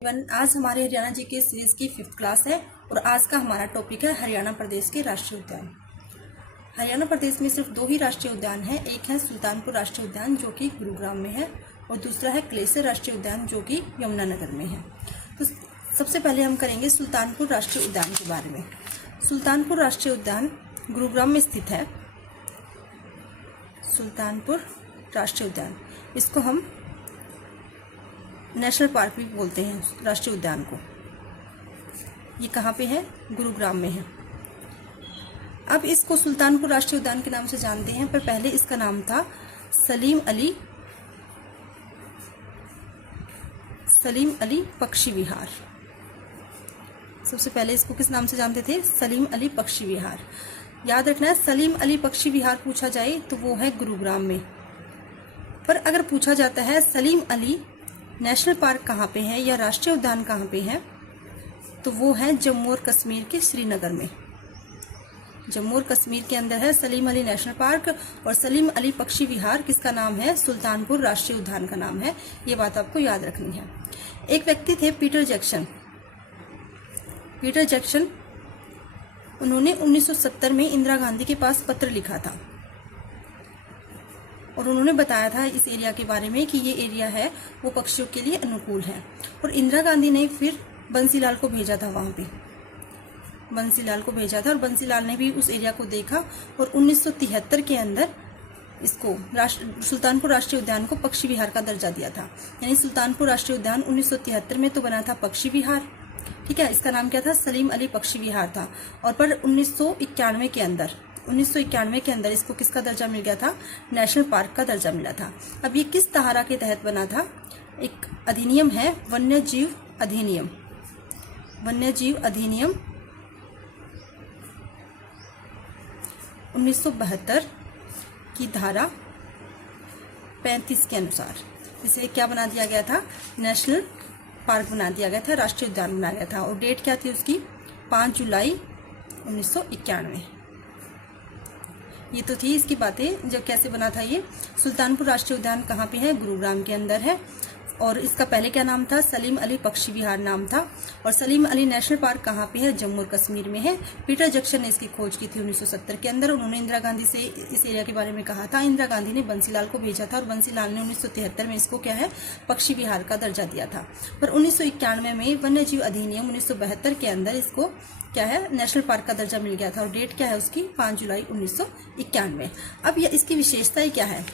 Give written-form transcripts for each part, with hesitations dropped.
आज हमारे हरियाणा जी के सीरीज की 5th क्लास है और आज का हमारा टॉपिक है हरियाणा प्रदेश के राष्ट्रीय उद्यान। हरियाणा प्रदेश में सिर्फ 2 ही राष्ट्रीय उद्यान हैं। एक है सुल्तानपुर राष्ट्रीय उद्यान जो कि गुरुग्राम में है और दूसरा है क्लेसर राष्ट्रीय उद्यान जो कि यमुनानगर में है। तो सबसे पहले हम करेंगे सुल्तानपुर राष्ट्रीय उद्यान के बारे में। सुल्तानपुर राष्ट्रीय उद्यान गुरुग्राम में स्थित है। सुल्तानपुर राष्ट्रीय उद्यान, इसको हम नेशनल पार्क भी बोलते हैं राष्ट्रीय उद्यान को। ये कहाँ पे है? गुरुग्राम में है। अब इसको सुल्तानपुर राष्ट्रीय उद्यान के नाम से जानते हैं, पर पहले इसका नाम था सलीम अली पक्षी विहार। सबसे पहले इसको किस नाम से जानते थे? सलीम अली पक्षी विहार। याद रखना है, सलीम अली पक्षी विहार पूछा जाए तो वो है गुरुग्राम में। पर अगर पूछा जाता है सलीम अली नेशनल पार्क कहाँ पे है या राष्ट्रीय उद्यान कहाँ पे है, तो वो है जम्मू और कश्मीर के श्रीनगर में। जम्मू और कश्मीर के अंदर है सलीम अली नेशनल पार्क और सलीम अली पक्षी विहार किसका नाम है? सुल्तानपुर राष्ट्रीय उद्यान का नाम है। ये बात आपको याद रखनी है। एक व्यक्ति थे पीटर जैक्सन। उन्होंने 1970 में इंदिरा गांधी के पास पत्र लिखा था और उन्होंने बताया था इस एरिया के बारे में कि ये एरिया है वो पक्षियों के लिए अनुकूल है। और इंदिरा गांधी ने फिर बंसीलाल को भेजा था वहाँ पे। बंसीलाल को भेजा था और बंसीलाल ने भी उस एरिया को देखा और 1973 के अंदर इसको सुल्तानपुर राष्ट्रीय उद्यान को पक्षी विहार का दर्जा दिया था। यानी सुल्तानपुर राष्ट्रीय उद्यान 1973 में तो बना था पक्षी विहार, ठीक है। इसका नाम क्या था? सलीम अली पक्षी विहार था। और पर 1991 के अंदर इसको किसका दर्जा मिल गया था? नेशनल पार्क का दर्जा मिला था। अब ये किस धारा के तहत बना था? एक अधिनियम है वन्य जीव अधिनियम 1972 की धारा 35 के अनुसार इसे क्या बना दिया गया था? नेशनल पार्क बना दिया गया था, राष्ट्रीय उद्यान बनाया गया था। और डेट क्या थी उसकी? 5 जुलाई 1991। ये तो थी इसकी बातें, जब कैसे बना था ये। सुल्तानपुर राष्ट्रीय उद्यान कहाँ पे है? गुरुग्राम के अंदर है। और इसका पहले क्या नाम था? सलीम अली पक्षी विहार नाम था। और सलीम अली नेशनल पार्क कहाँ पे है? जम्मू और कश्मीर में है। पीटर जैक्सन ने इसकी खोज की थी 1970 के अंदर। उन्होंने इंदिरा गांधी से इस एरिया के बारे में कहा था। इंदिरा गांधी ने बंसीलाल को भेजा था और बंसीलाल ने 1973 में इसको क्या है? पक्षी विहार का दर्जा दिया था। पर 1991 में वन्य जीव अधिनियम 1972 के अंदर इसको क्या है? नेशनल पार्क का दर्जा मिल गया था। और डेट क्या है उसकी? 5 जुलाई 1991। अब यह इसकी विशेषताएं क्या है?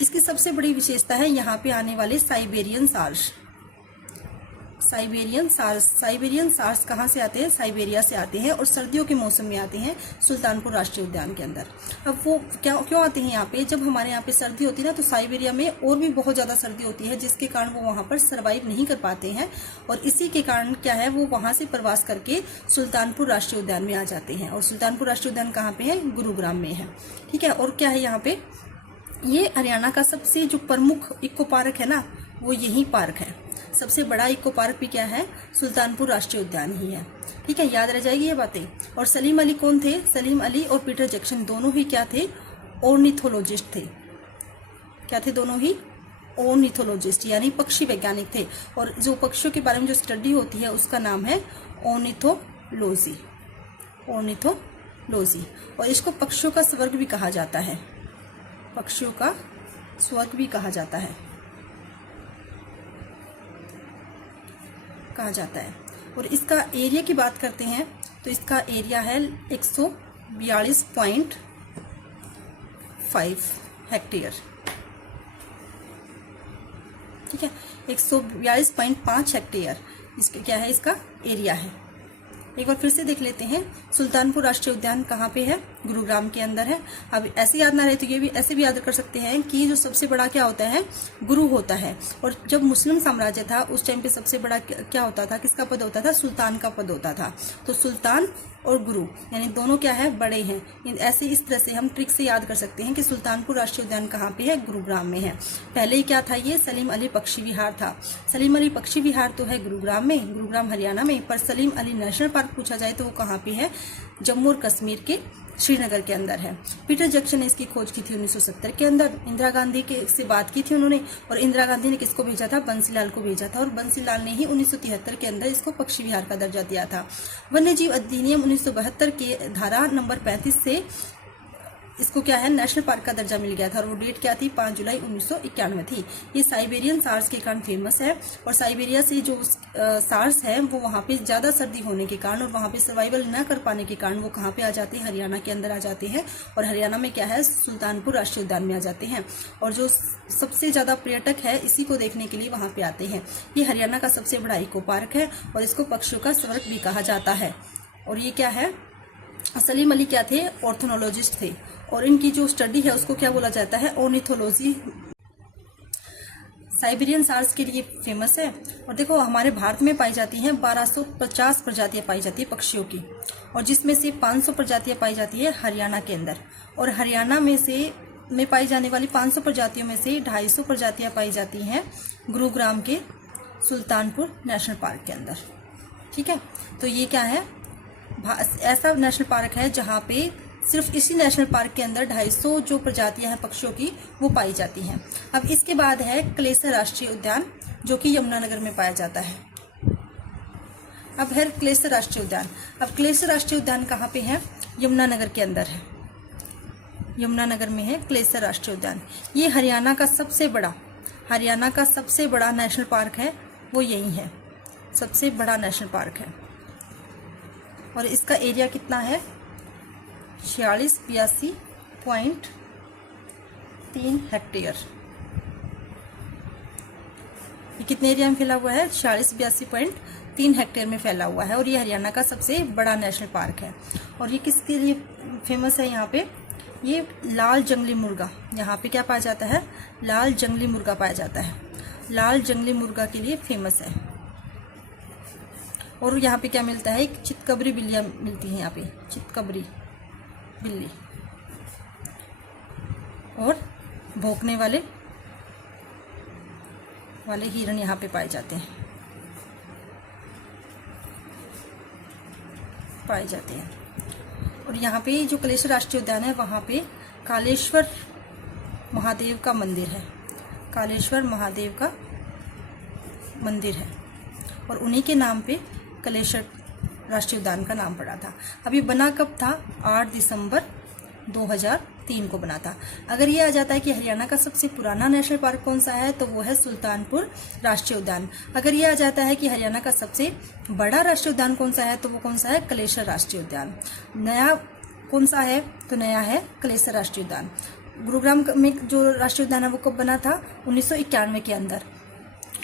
इसकी सबसे बड़ी विशेषता है यहाँ पे आने वाले साइबेरियन सार्स कहाँ से आते हैं? साइबेरिया से आते हैं और सर्दियों के मौसम में आते हैं सुल्तानपुर राष्ट्रीय उद्यान के अंदर। अब वो क्यों आते हैं यहाँ पे? जब हमारे यहाँ पे सर्दी होती है ना, तो साइबेरिया में और भी बहुत ज़्यादा सर्दी होती है, जिसके कारण वो वहाँ पर सर्वाइव नहीं कर पाते हैं। और इसी के कारण क्या है, वो वहाँ से प्रवास करके सुल्तानपुर राष्ट्रीय उद्यान में आ जाते हैं। और सुल्तानपुर राष्ट्रीय उद्यान कहाँ पे है? गुरुग्राम में है, ठीक है। और क्या है यहाँ पे? ये हरियाणा का सबसे जो प्रमुख इको पार्क है ना, वो यही पार्क है। सबसे बड़ा इको पार्क भी क्या है? सुल्तानपुर राष्ट्रीय उद्यान ही है, ठीक है। याद रह जाएगी ये बातें। और सलीम अली कौन थे? सलीम अली और पीटर जैक्सन दोनों ही क्या थे? ऑर्निथोलॉजिस्ट थे। क्या थे? दोनों ही ऑर्निथोलॉजिस्ट यानी पक्षी वैज्ञानिक थे। और जो पक्षियों के बारे में जो स्टडी होती है उसका नाम है ऑर्निथोलॉजी। और इसको पक्षियों का स्वर्ग भी कहा जाता है। पक्षियों का स्वर्ग भी कहा जाता है। और इसका एरिया की बात करते हैं तो इसका एरिया है 142.5 हेक्टेयर, ठीक है। 142.5 हेक्टेयर इसका क्या है? इसका एरिया है। एक बार फिर से देख लेते हैं, सुल्तानपुर राष्ट्रीय उद्यान कहाँ पे है? गुरुग्राम के अंदर है। अब ऐसे याद ना रहे तो ये भी ऐसे भी याद कर सकते हैं कि जो सबसे बड़ा क्या होता है? गुरु होता है। और जब मुस्लिम साम्राज्य था उस टाइम पे सबसे बड़ा क्या होता था? किसका पद होता था? सुल्तान का पद होता था। तो सुल्तान और गुरु यानी दोनों क्या है? बड़े हैं। ऐसे इस तरह से हम ट्रिक से याद कर सकते हैं कि सुल्तानपुर राष्ट्रीय उद्यान कहाँ पे है? गुरुग्राम में है। पहले क्या था? ये सलीम अली पक्षी विहार था। सलीम अली पक्षी विहार तो है गुरुग्राम में, गुरुग्राम हरियाणा में। पर सलीम अली नेशनल पार्क पूछा जाए तो वो कहाँ पे है? जम्मू और कश्मीर के श्रीनगर के अंदर है। पीटर जैक्सन ने इसकी खोज की थी 1970 के अंदर। इंदिरा गांधी के से बात की थी उन्होंने, और इंदिरा गांधी ने किसको भेजा था? बंसीलाल को भेजा था, और बंसीलाल ने ही 1973 के अंदर इसको पक्षी विहार का दर्जा दिया था। वन्यजीव अधिनियम 1972 के धारा नंबर 35 से इसको क्या है, नेशनल पार्क का दर्जा मिल गया था, और वो डेट क्या थी? 5 जुलाई 1991 थी। ये साइबेरियन सार्स के कारण फेमस है, और साइबेरिया से जो सार्स है वो वहाँ पे ज़्यादा सर्दी होने के कारण और वहाँ पे सर्वाइवल न कर पाने के कारण वो कहाँ पे आ जाते हैं? हरियाणा के अंदर आ जाते हैं, और हरियाणा में क्या है? सुल्तानपुर राष्ट्रीय उद्यान में आ जाते हैं, और जो सबसे ज़्यादा पर्यटक है इसी को देखने के लिए वहाँ पे आते हैं। ये हरियाणा का सबसे बड़ा इको पार्क है, और इसको पक्षियों का स्वर्ग भी कहा जाता है। और ये क्या है? सलीम अली क्या थे? ऑर्थोनोलॉजिस्ट थे, और इनकी जो स्टडी है उसको क्या बोला जाता है? ऑर्निथोलॉजी। साइबेरियन सार्स के लिए फेमस है, और देखो हमारे भारत में पाई जाती हैं 1250 प्रजातियां पाई जाती है पक्षियों की, और जिसमें से 500 प्रजातियां पाई जाती है हरियाणा के अंदर, और हरियाणा में पाई जाने वाली 500 प्रजातियों में से 250 प्रजातियां पाई जाती हैं गुरुग्राम के सुल्तानपुर नेशनल पार्क के अंदर। ठीक है, तो ये क्या है? ऐसा नेशनल पार्क है जहाँ पे सिर्फ इसी नेशनल पार्क के अंदर 250 जो प्रजातियां हैं पक्षियों की वो पाई जाती हैं। अब इसके बाद है क्लेसर राष्ट्रीय उद्यान, जो कि यमुनानगर में पाया जाता है। अब है क्लेसर राष्ट्रीय उद्यान। अब क्लेसर राष्ट्रीय उद्यान कहाँ पे है? यमुनानगर के अंदर है, यमुनानगर में है क्लेसर राष्ट्रीय उद्यान। ये हरियाणा का सबसे बड़ा नेशनल पार्क है, वो यही है, सबसे बड़ा नेशनल पार्क है, और इसका एरिया कितना है? 4682.3 हेक्टेयर। ये कितने एरिया में फैला हुआ है? 4682.3 हेक्टेयर में फैला हुआ है, और ये हरियाणा का सबसे बड़ा नेशनल पार्क है। और ये किसके लिए फेमस है? यहाँ पे ये लाल जंगली मुर्गा, यहाँ पे क्या पाया जाता है? लाल जंगली मुर्गा पाया जाता है, लाल जंगली मुर्गा के लिए फेमस है। और यहाँ पे क्या मिलता है? एक चितकबरी बिल्लियाँ मिलती हैं यहाँ पे, चितकबरी बिल्ली, और भौंकने वाले हिरण यहाँ पे पाए जाते हैं, और यहाँ पे जो क्लेसर राष्ट्रीय उद्यान है वहाँ पे कालेश्वर महादेव का मंदिर है, कालेश्वर महादेव का मंदिर है, और उन्हीं के नाम पे क्लेसर राष्ट्रीय उद्यान का नाम पड़ा था। अब ये बना कब था? 8 दिसंबर 2003 को बना था। अगर ये आ जाता है कि हरियाणा का सबसे पुराना नेशनल पार्क कौन सा है, तो वो है सुल्तानपुर राष्ट्रीय उद्यान। अगर ये आ जाता है कि हरियाणा का सबसे बड़ा राष्ट्रीय उद्यान कौन सा है, तो वो कौन सा है? क्लेसर राष्ट्रीय उद्यान। नया कौन सा है? तो नया है क्लेसर राष्ट्रीय उद्यान। गुरुग्राम में जो राष्ट्रीय उद्यान है वो कब बना था? 1991 के अंदर।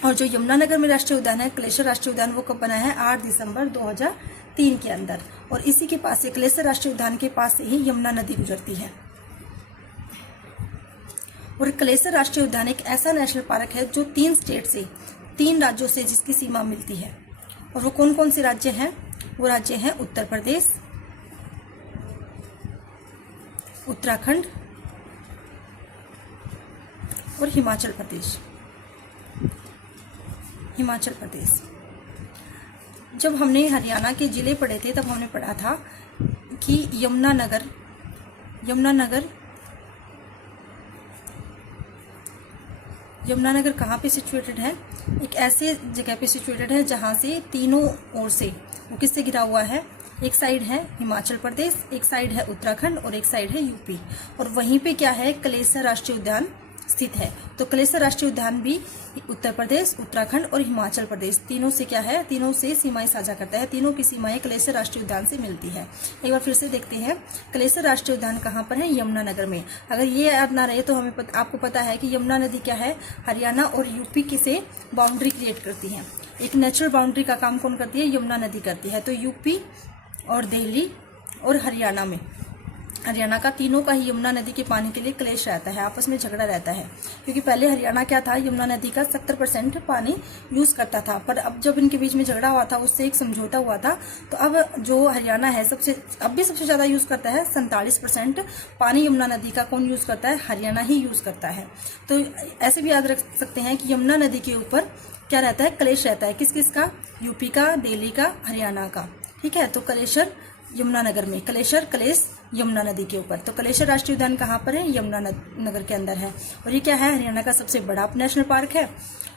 और जो यमुनानगर में राष्ट्रीय उद्यान है, क्लेसर राष्ट्रीय उद्यान, वो कब बना है? 8 दिसंबर 2003 के अंदर। और इसी के पास से, क्लेसर राष्ट्रीय उद्यान के पास से ही यमुना नदी गुजरती है। और क्लेसर राष्ट्रीय उद्यान एक ऐसा नेशनल पार्क है जो 3 राज्यों से जिसकी सीमा मिलती है। और वो कौन कौन से राज्य हैं? वो राज्य हैं उत्तर प्रदेश, उत्तराखंड और हिमाचल प्रदेश। जब हमने हरियाणा के जिले पढ़े थे तब हमने पढ़ा था कि यमुनानगर कहाँ पे सिचुएटेड है? एक ऐसे जगह पे सिचुएटेड है जहाँ से तीनों ओर से वो किससे घिरा हुआ है? एक साइड है हिमाचल प्रदेश, एक साइड है उत्तराखंड और एक साइड है यूपी। और वहीं पे क्या है? क्लेसर राष्ट्रीय उद्यान स्थित है। तो क्लेसर राष्ट्रीय उद्यान भी उत्तर प्रदेश, उत्तराखंड और हिमाचल प्रदेश तीनों से क्या है? तीनों से सीमाएं साझा करता है। तीनों की सीमाएं क्लेसर राष्ट्रीय उद्यान से मिलती है। एक बार फिर से देखते हैं, क्लेसर राष्ट्रीय उद्यान कहाँ पर है? यमुनानगर में। अगर ये याद ना रहे तो आपको पता है कि यमुना नदी क्या है? हरियाणा और यूपी की से बाउंड्री क्रिएट करती है। एक नेचुरल बाउंड्री का काम कौन करती है? यमुना नदी करती है। तो यूपी और दिल्ली और हरियाणा का तीनों का ही यमुना नदी के पानी के लिए क्लेश रहता है, आपस में झगड़ा रहता है। क्योंकि पहले हरियाणा क्या था? यमुना नदी का 70% पानी यूज करता था, पर अब जब इनके बीच में झगड़ा हुआ था उससे एक समझौता हुआ था। तो अब जो हरियाणा है अब भी सबसे ज्यादा यूज करता है। 47% पानी यमुना नदी का कौन यूज करता है? हरियाणा ही यूज करता है। तो ऐसे भी याद रख सकते हैं कि यमुना नदी के ऊपर क्या रहता है? क्लेश रहता है। किस किस का? यूपी का, दिल्ली का, हरियाणा का। ठीक है, तो क्लेशर यमुनानगर में, क्लेश यमुना नदी के ऊपर। तो कलेश्वर राष्ट्रीय उद्यान कहाँ पर है? यमुना नगर के अंदर है। और ये क्या है? हरियाणा का सबसे बड़ा नेशनल पार्क है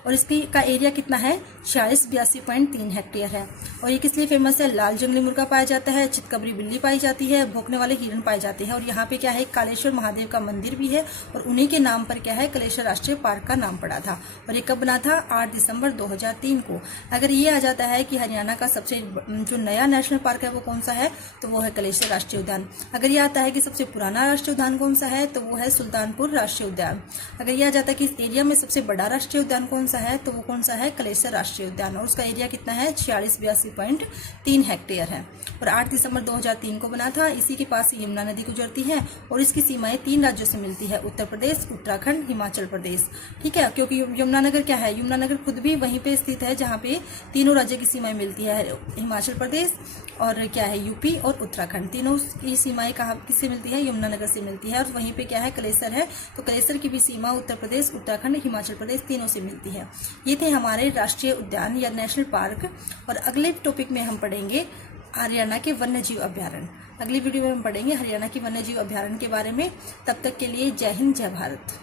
और इसकी का एरिया कितना है? 4682.3 हेक्टेयर है। और ये किस लिए फेमस है? लाल जंगली मुर्गा पाया जाता है, चितकबरी बिल्ली पाई जाती है, भौंकने वाले हिरण पाए जाते हैं। और यहाँ पे क्या है? कालेश्वर महादेव का मंदिर भी है और उन्हीं के नाम पर क्या है? कलेश्वर राष्ट्रीय पार्क का नाम पड़ा था। और ये कब बना था? 8 दिसंबर 2003 को। अगर ये आ जाता है कि हरियाणा का सबसे जो नया नेशनल पार्क है वो कौन सा है, तो वो है कलेश्वर राष्ट्रीय उद्यान। अगर ये आता है कि सबसे पुराना राष्ट्रीय उद्यान कौन सा है, तो वो है सुल्तानपुर राष्ट्रीय उद्यान। अगर ये आ जाता है कि इस एरिया में सबसे बड़ा राष्ट्रीय उद्यान कौन सा है, तो वो कौन सा है? कलेश्वर राष्ट्रीय उद्यान। और उसका एरिया कितना है? 4682.3 हेक्टेयर है। और 8 दिसंबर 2003 को बना था। इसी के पास यमुना नदी गुजरती है और इसकी सीमाएं 3 राज्यों से मिलती है, उत्तर प्रदेश, उत्तराखंड, हिमाचल प्रदेश। ठीक है, क्योंकि यमुनानगर क्या है? यमुनानगर खुद भी वहीं पे स्थित है जहाँ पे तीनों राज्य की सीमाएं मिलती है, हिमाचल प्रदेश और क्या है? यूपी और उत्तराखंड। तीनों की सीमाएं कहाँ किससे मिलती है? यमुनानगर से मिलती है। और वहीं पे क्या है? कलेसर है। तो कलेसर की भी सीमा उत्तर प्रदेश, उत्तराखंड, हिमाचल प्रदेश तीनों से मिलती है। ये थे हमारे राष्ट्रीय उद्यान या नेशनल पार्क। और अगले टॉपिक में हम पढ़ेंगे हरियाणा के वन्यजीव अभ्यारण्य। अगली वीडियो में हम पढ़ेंगे हरियाणा की वन्यजीव अभ्यारण्य के बारे में। तब तक के लिए जय हिंद, जय भारत।